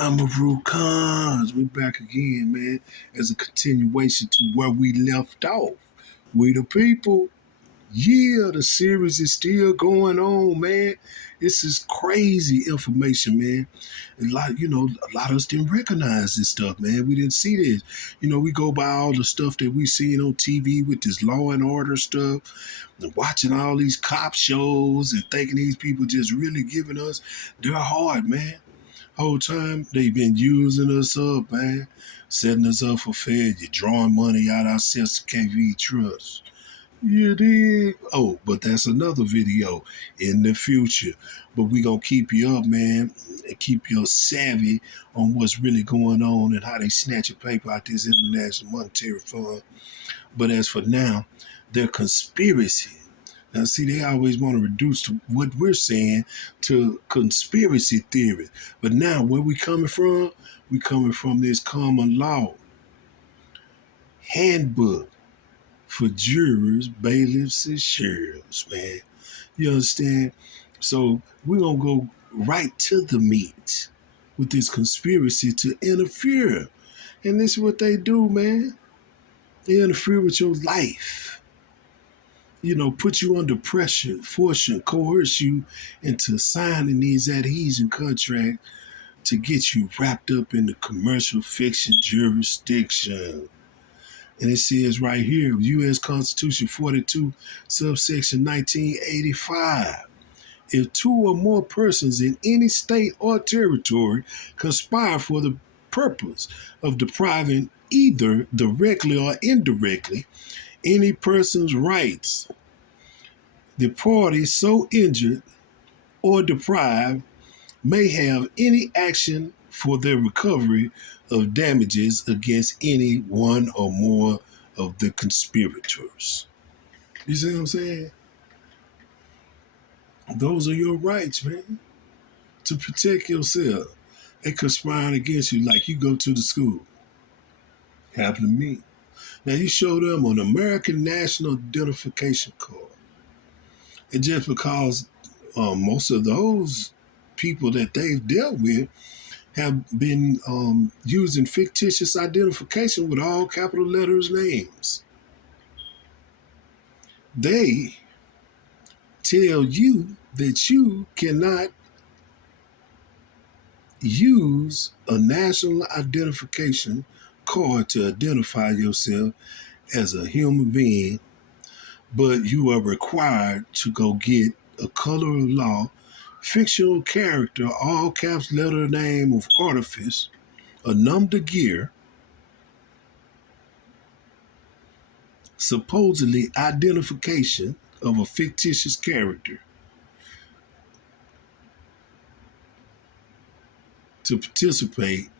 I'm a Khans. We back again, man, as a continuation to where we left off. We the people. Yeah, the series is still going on, man. This is crazy information, man. A lot of us didn't recognize this stuff, man. We didn't see this. We go by all the stuff that we seen on TV with this Law and Order stuff, and watching all these cop shows and thinking these people just really giving us their heart, man. Whole time they've been using us up, man, setting us up for failure, drawing money out our KV trust. You dig? Oh, but that's another video in the future. But we gonna keep you up, man, and keep you savvy on what's really going on and how they snatch a paper out this International Monetary Fund. But as for now, their conspiracy. Now, see, they always want to reduce to what we're saying to conspiracy theory. But now, where we coming from? We coming from this common law handbook for jurors, bailiffs, and sheriffs, man. You understand? So we're going to go right to the meat with this conspiracy to interfere. And this is what they do, man. They interfere with your life. Put you under pressure, force you, coerce you into signing these adhesion contracts to get you wrapped up in the commercial fiction jurisdiction. And it says right here, U.S. Constitution 42, subsection 1985. If two or more persons in any state or territory conspire for the purpose of depriving either directly or indirectly any person's rights, the party so injured or deprived may have any action for the recovery of damages against any one or more of the conspirators. You see what I'm saying? Those are your rights, man, to protect yourself. They conspiring against you like you go to the school. Happened to me. Now you show them an American National Identification Card. And just because most of those people that they've dealt with have been using fictitious identification with all capital letters names. They tell you that you cannot use a national identification card to identify yourself as a human being, but you are required to go get a color of law, fictional character, all caps letter name of artifice, a nom de guerre, supposedly identification of a fictitious character to participate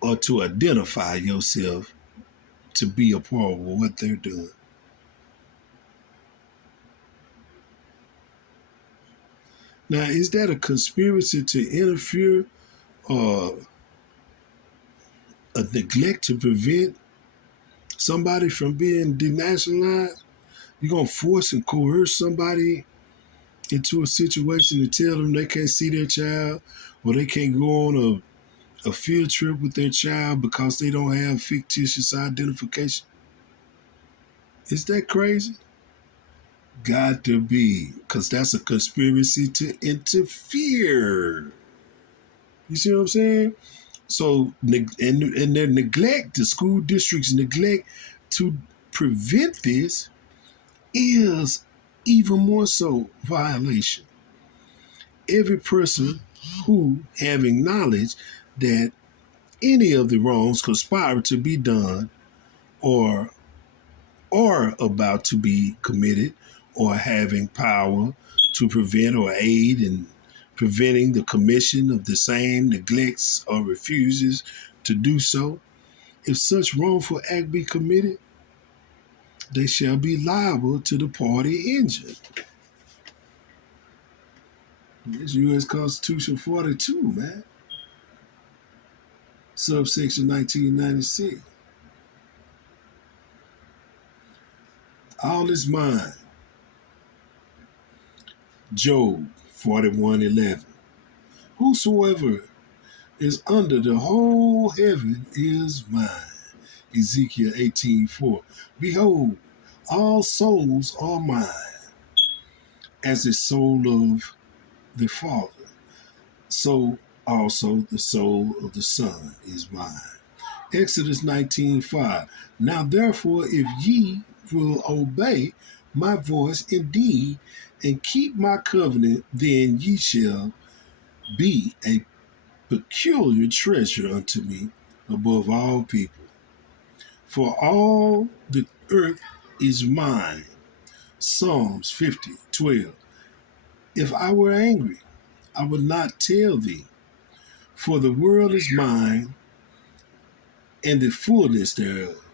or to identify yourself to be a part of what they're doing. Now, is that a conspiracy to interfere or a neglect to prevent somebody from being denationalized? You're going to force and coerce somebody into a situation to tell them they can't see their child or they can't go on a field trip with their child because they don't have fictitious identification. Is that crazy? Got to be, because that's a conspiracy to interfere. You see what I'm saying? So, and their neglect, the school district's neglect to prevent this is even more so violation. Every person who having knowledge that any of the wrongs conspire to be done or are about to be committed or having power to prevent or aid in preventing the commission of the same neglects or refuses to do so, if such wrongful act be committed, they shall be liable to the party injured. It's U.S. Constitution 42, man. Subsection 1996. All is mine. Job 41:11. Whosoever is under the whole heaven is mine. Ezekiel 18:4. Behold, all souls are mine, as the soul of the Father. So also the soul of the Son is mine. Exodus 19:5. Now therefore, if ye will obey my voice indeed, and keep my covenant, then ye shall be a peculiar treasure unto me above all people. For all the earth is mine. Psalms 50:12. If I were angry, I would not tell thee, for the world is mine and the fullness thereof.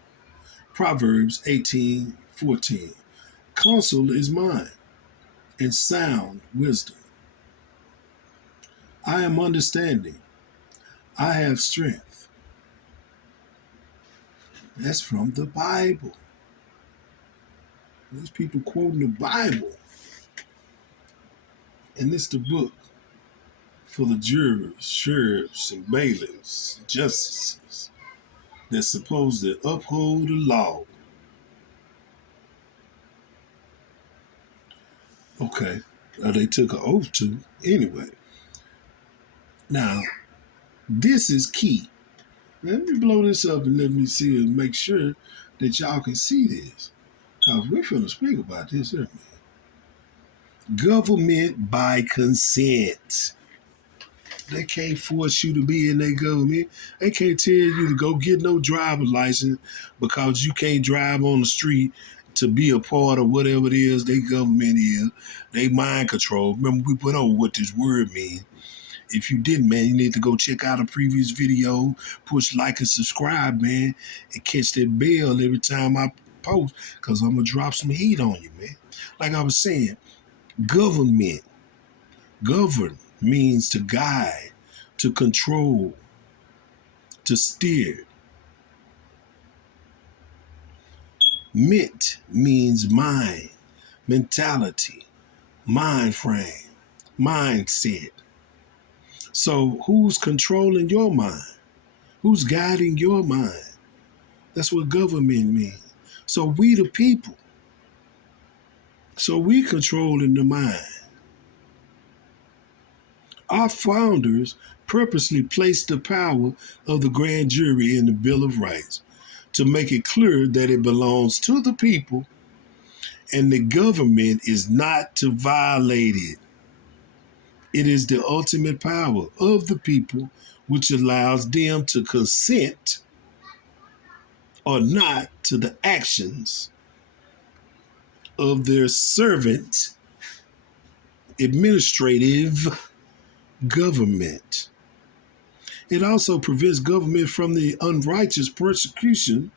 Proverbs 18:14. Counsel is mine, and sound wisdom. I am understanding. I have strength. That's from the Bible. There's people quoting the Bible. And it's the book for the jurors, sheriffs, and bailiffs, justices that's supposed to uphold the law. Okay, they took an oath to. Anyway, now, this is key. Let me blow this up and let me see and make sure that y'all can see this. Because we're finna speak about this here, man. Government by consent. They can't force you to be in their government. They can't tell you to go get no driver's license because you can't drive on the street to be a part of whatever it is their government is. They mind control. Remember, we went over what this word means. If you didn't, man, you need to go check out a previous video, push like and subscribe, man, and catch that bell every time I post, because I'm going to drop some heat on you, man. Like I was saying, government. Govern means to guide, to control, to steer. Ment means mind, mentality, mind frame, mindset. So who's controlling your mind? Who's guiding your mind? That's what government means. So we the people. So we controlling the mind. Our founders purposely placed the power of the grand jury in the Bill of Rights to make it clear that it belongs to the people and the government is not to violate it. It is the ultimate power of the people which allows them to consent or not to the actions of their servant administrative government. It also prevents government from the unrighteous persecution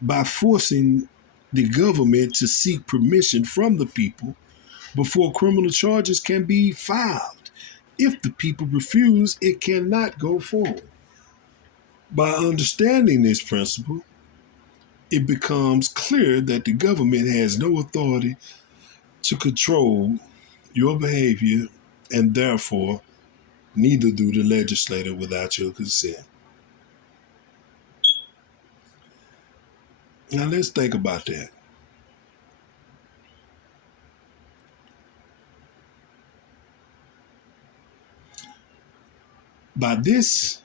by forcing the government to seek permission from the people before criminal charges can be filed. If the people refuse, it cannot go forward. By understanding this principle, it becomes clear that the government has no authority to control your behavior, and therefore neither do the legislator without your consent. Now let's think about that. By this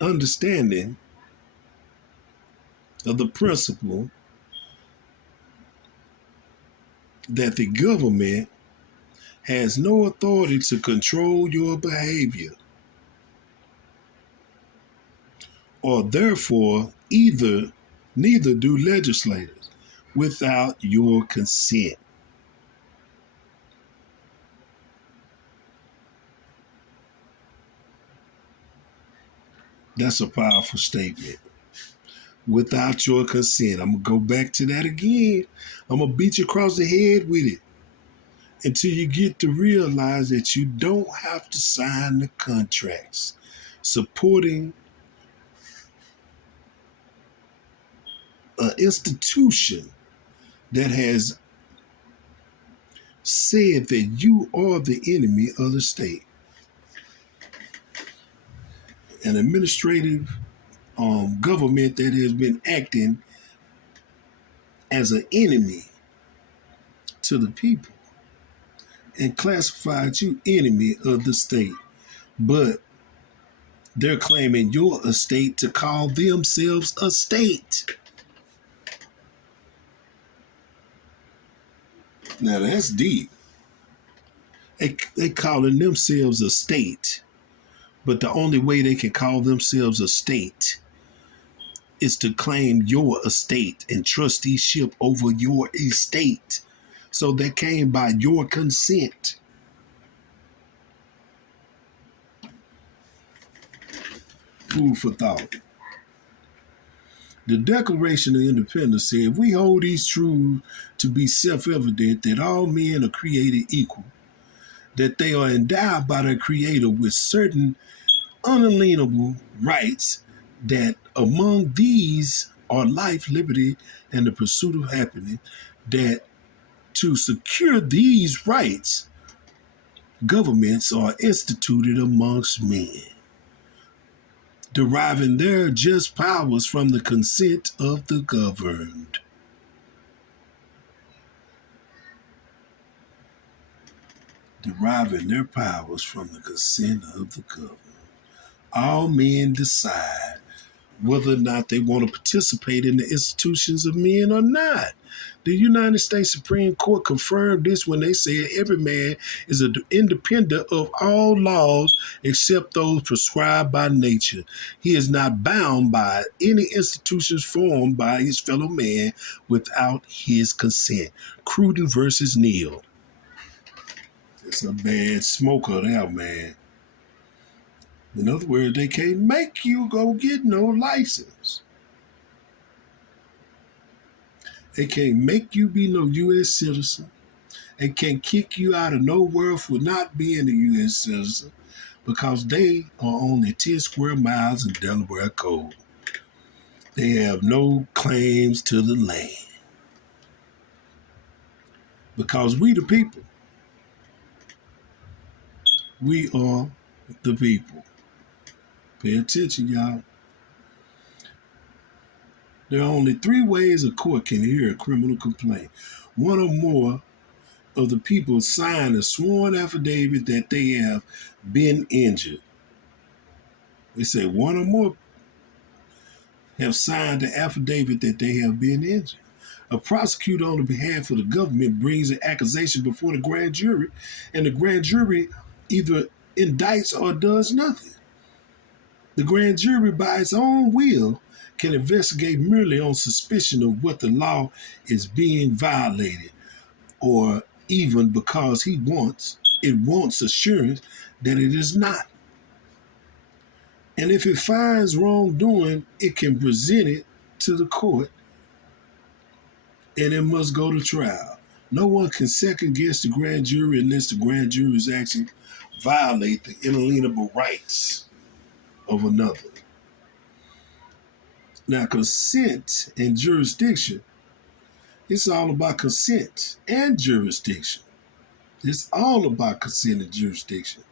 understanding of the principle that the government has no authority to control your behavior, or therefore neither do legislators without your consent. That's a powerful statement. Without your consent. I'm going to go back to that again. I'm going to beat you across the head with it until you get to realize that you don't have to sign the contracts supporting an institution that has said that you are the enemy of the state. an administrative government that has been acting as an enemy to the people and classified you enemy of the state. But they're claiming your estate to call themselves a state. Now that's deep. They calling themselves a state, but the only way they can call themselves a state is to claim your estate and trusteeship over your estate. So that came by your consent. Food for thought. The Declaration of Independence said, we hold these truths to be self-evident that all men are created equal, that they are endowed by their Creator with certain unalienable rights, that among these are life, liberty, and the pursuit of happiness, that to secure these rights, governments are instituted amongst men, deriving their just powers from the consent of the governed. Deriving their powers from the consent of the governed. All men decide whether or not they want to participate in the institutions of men or not. The United States Supreme Court confirmed this when they said every man is independent of all laws except those prescribed by nature. He is not bound by any institutions formed by his fellow man without his consent. Cruden versus Neal. It's a bad smoker there, man. In other words, they can't make you go get no license. They can't make you be no U.S. citizen. They can't kick you out of nowhere for not being a U.S. citizen because they are only 10 square miles in Delaware Code. They have no claims to the land. Because we the people. We are the people. Pay attention, y'all. There are only 3 ways a court can hear a criminal complaint. One or more of the people sign a sworn affidavit that they have been injured. They say one or more have signed the affidavit that they have been injured. A prosecutor on the behalf of the government brings an accusation before the grand jury, and the grand jury either indicts or does nothing. The grand jury, by its own will, can investigate merely on suspicion of what the law is being violated, or even because it wants assurance that it is not. And if it finds wrongdoing, it can present it to the court, and it must go to trial. No one can second guess the grand jury unless the grand jury's actions violate the inalienable rights of another. Now, consent and jurisdiction, it's all about consent and jurisdiction. It's all about consent and jurisdiction.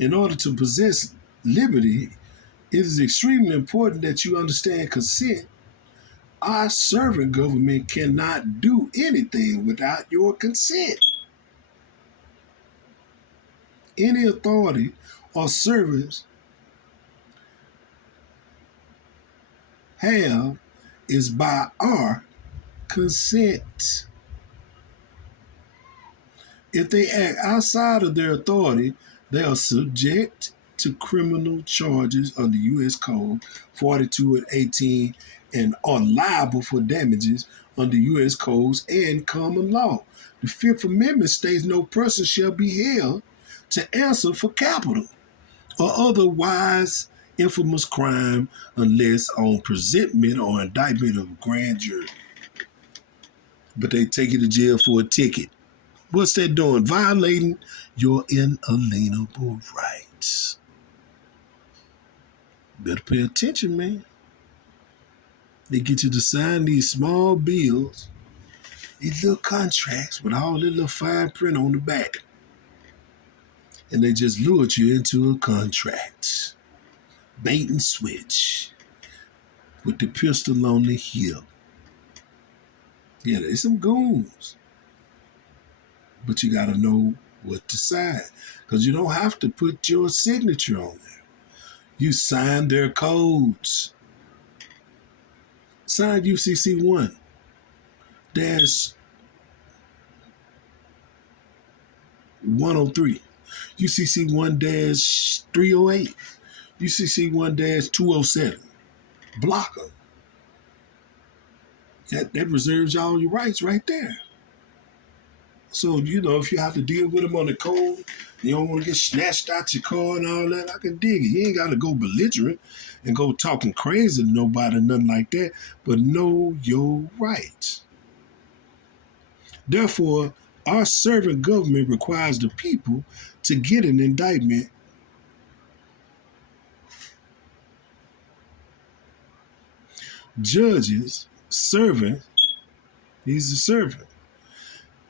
In order to possess liberty, it is extremely important that you understand consent. Our servant government cannot do anything without your consent. Any authority or service have is by our consent. If they act outside of their authority, they are subject to criminal charges under U.S. Code 42 and 18 and are liable for damages under U.S. codes and common law. The Fifth Amendment states no person shall be held to answer for capital or otherwise infamous crime unless on presentment or indictment of a grand jury. But they take you to jail for a ticket. What's that doing? Violating your inalienable rights. Better pay attention, man. They get you to sign these small bills, these little contracts with all that little fine print on the back. And they just lured you into a contract. bait and switch with the pistol on the hip. Yeah, there's some goons, but you got to know what to sign, because you don't have to put your signature on there. You sign their codes. Sign UCC 1 dash 103, UCC 1 dash 308, UCC 1 dash 207. Block them. That reserves all your rights right there. So, if you have to deal with them on the code, you don't want to get snatched out your car and all that, I can dig it. You ain't got to go belligerent and go talking crazy to nobody, nothing like that, but know your rights. Therefore, our servant government requires the people to get an indictment judges, servant, he's a servant,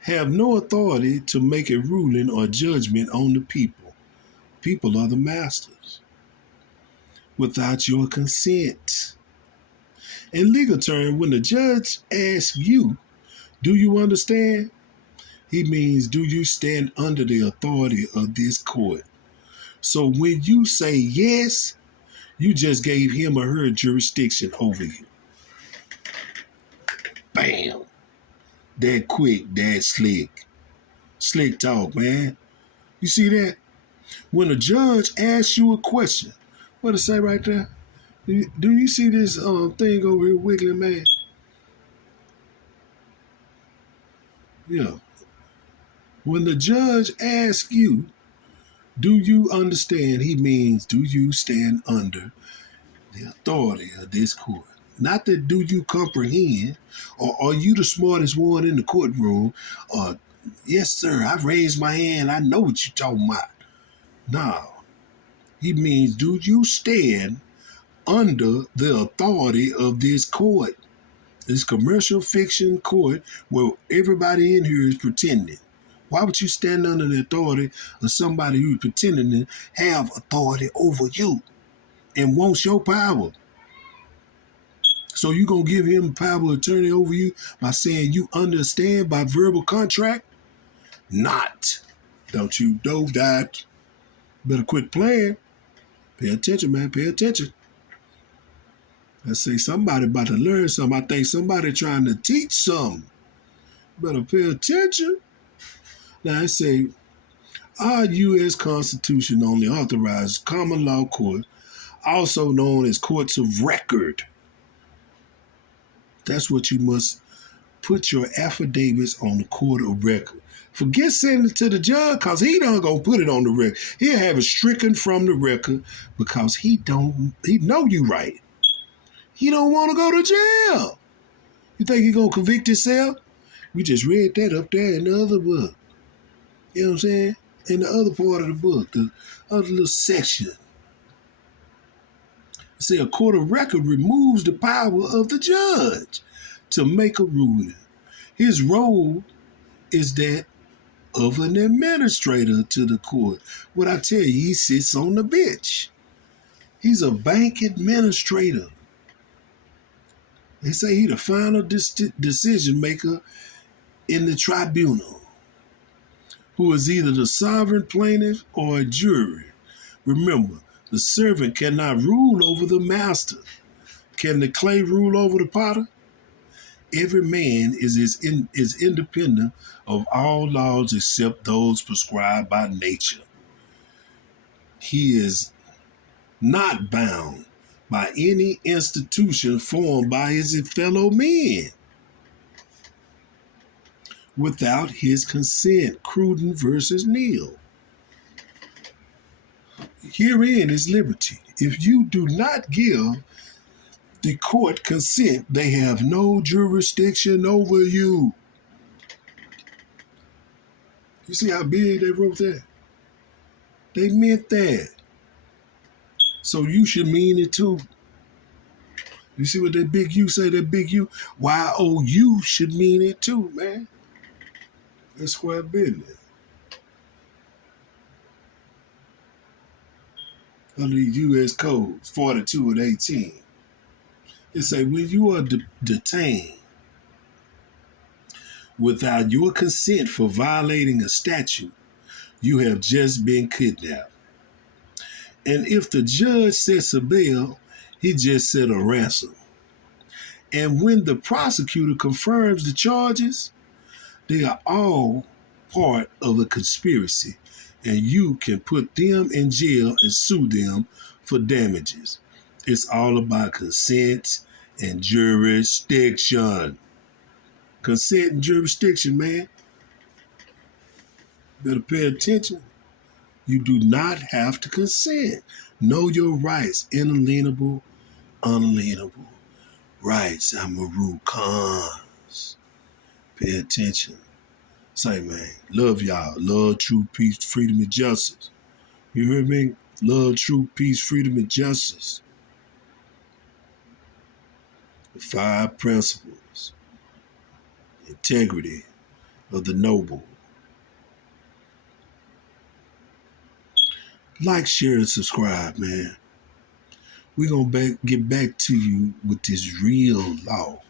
have no authority to make a ruling or judgment on the people. People are the masters. Without your consent. In legal terms, when the judge asks you, do you understand? He means, do you stand under the authority of this court? So when you say yes, you just gave him or her jurisdiction over you. Bam. That quick, that slick. Slick talk, man. You see that? When a judge asks you a question, what it say right there? Do you see this thing over here wiggling, man? Yeah. When the judge asks you, do you understand? He means, do you stand under the authority of this court? Not that do you comprehend, or are you the smartest one in the courtroom, or yes, sir, I've raised my hand, I know what you're talking about. No. He means, do you stand under the authority of this court? This commercial fiction court where everybody in here is pretending. Why would you stand under the authority of somebody who's pretending to have authority over you and wants your power? So you gonna give him power of attorney over you by saying you understand by verbal contract? Not. Don't you know that? Better quit playing. Pay attention, man. Pay attention. Let's say somebody about to learn something. I think somebody trying to teach something. Better pay attention. Now I say, our U.S. Constitution only authorizes common law court, also known as courts of record. That's what you must put your affidavits on the court of record. Forget sending it to the judge, because he don't gonna put it on the record. He'll have it stricken from the record because he know you right. He don't want to go to jail. You think he gonna convict himself? We just read that up there in the other book. You know what I'm saying? In the other part of the book, the other little section. Say a court of record removes the power of the judge to make a ruling. His role is that of an administrator to the court. What I tell you, he sits on the bench. He's a bank administrator. They say he's the final decision maker in the tribunal, who is either the sovereign plaintiff or a jury. Remember, the servant cannot rule over the master. Can the clay rule over the potter? Every man is independent of all laws except those prescribed by nature. He is not bound by any institution formed by his fellow men without his consent. Cruden versus Neal. Herein is liberty. If you do not give the court consent, they have no jurisdiction over you. You see how big they wrote that? They meant that. So you should mean it too. You see what that big U say, that big U? Y-O-U should mean it too, man. That's square business. under the U.S. Code 42 and 18. It say when you are detained without your consent for violating a statute, you have just been kidnapped. And if the judge sets a bail, he just set a ransom. And when the prosecutor confirms the charges, they are all part of a conspiracy, and you can put them in jail and sue them for damages. It's all about consent and jurisdiction. Consent and jurisdiction, man. Better pay attention. You do not have to consent. Know your rights, inalienable, unalienable rights. Amaru Khans. Pay attention. Say, man, love y'all. Love, truth, peace, freedom, and justice. You hear me? Love, truth, peace, freedom, and justice. The 5 principles. Integrity of the noble. Like, share, and subscribe, man. We're going to get back to you with this real law.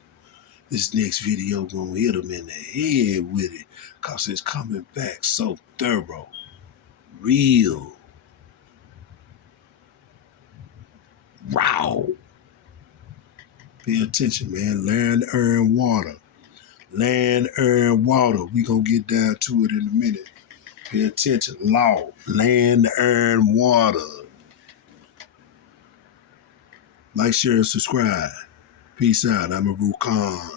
This next video going to hit them in the head with it because it's coming back so thorough. Real. Raw. Pay attention, man. Land, earn, water. Land, earn, water. We going to get down to it in a minute. Pay attention. Law. Land, earn, water. Like, share, and subscribe. Peace out. I'm Amaru Khan.